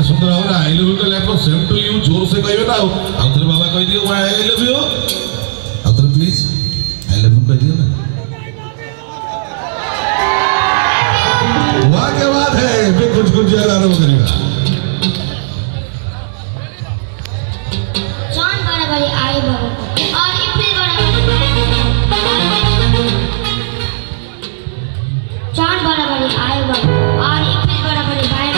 एते सुंदर भाव आई लव यू कहले आप सेम टू यू जोर से कहबे ना आउथरे बाबा कह दियो I love you आउथरे please I love you कह दियो ना वाह क्या बात है मैं कुछ ज्यादा आराम करेगा जान बराबर आई बाबा और इफिल बराबर जान बराबर आई बाबा और इफिल बराबर भाई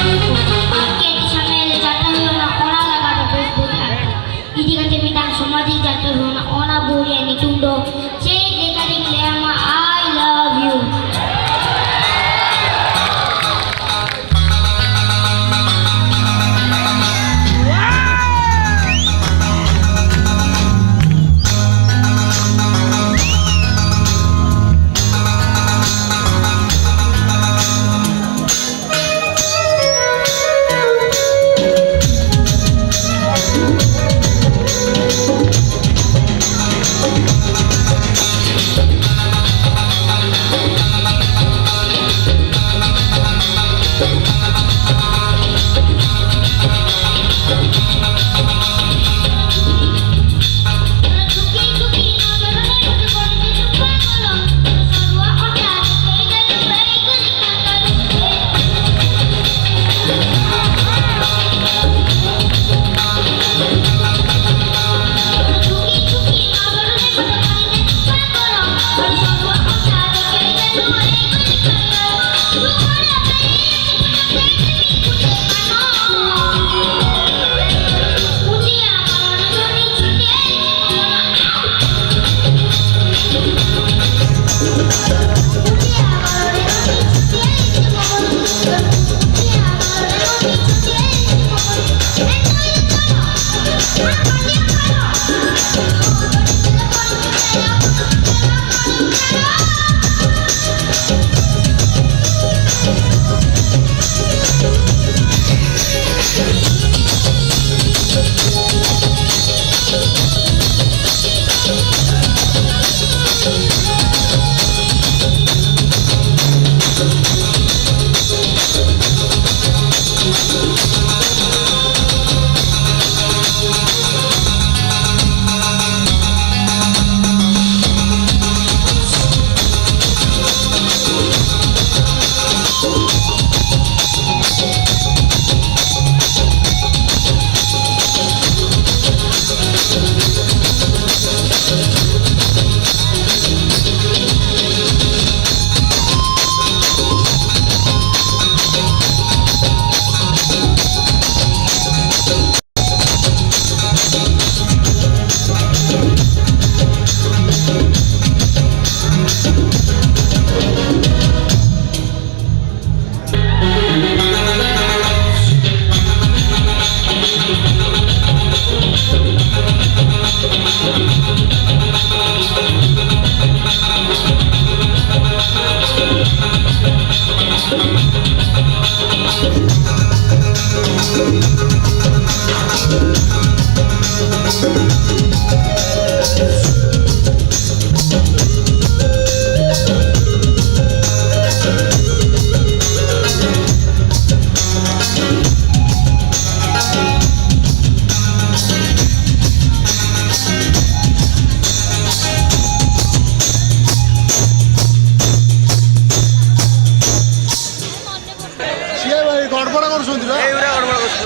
और केटी सामने ले जाता हुआ ना ओना लगा के फेसबुक इदी कहते मिटान सामाजिक जाते हुआ ना ओना बोरिया निटुंडो से देखा देख ले हम आई लव यू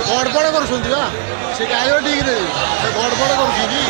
ଗଡ଼ବଡ଼ କରୁଛନ୍ତି ବା ସେ ଗାଈର ଠିକରେ ଗଡ଼ବଡ଼ କରୁଛନ୍ତି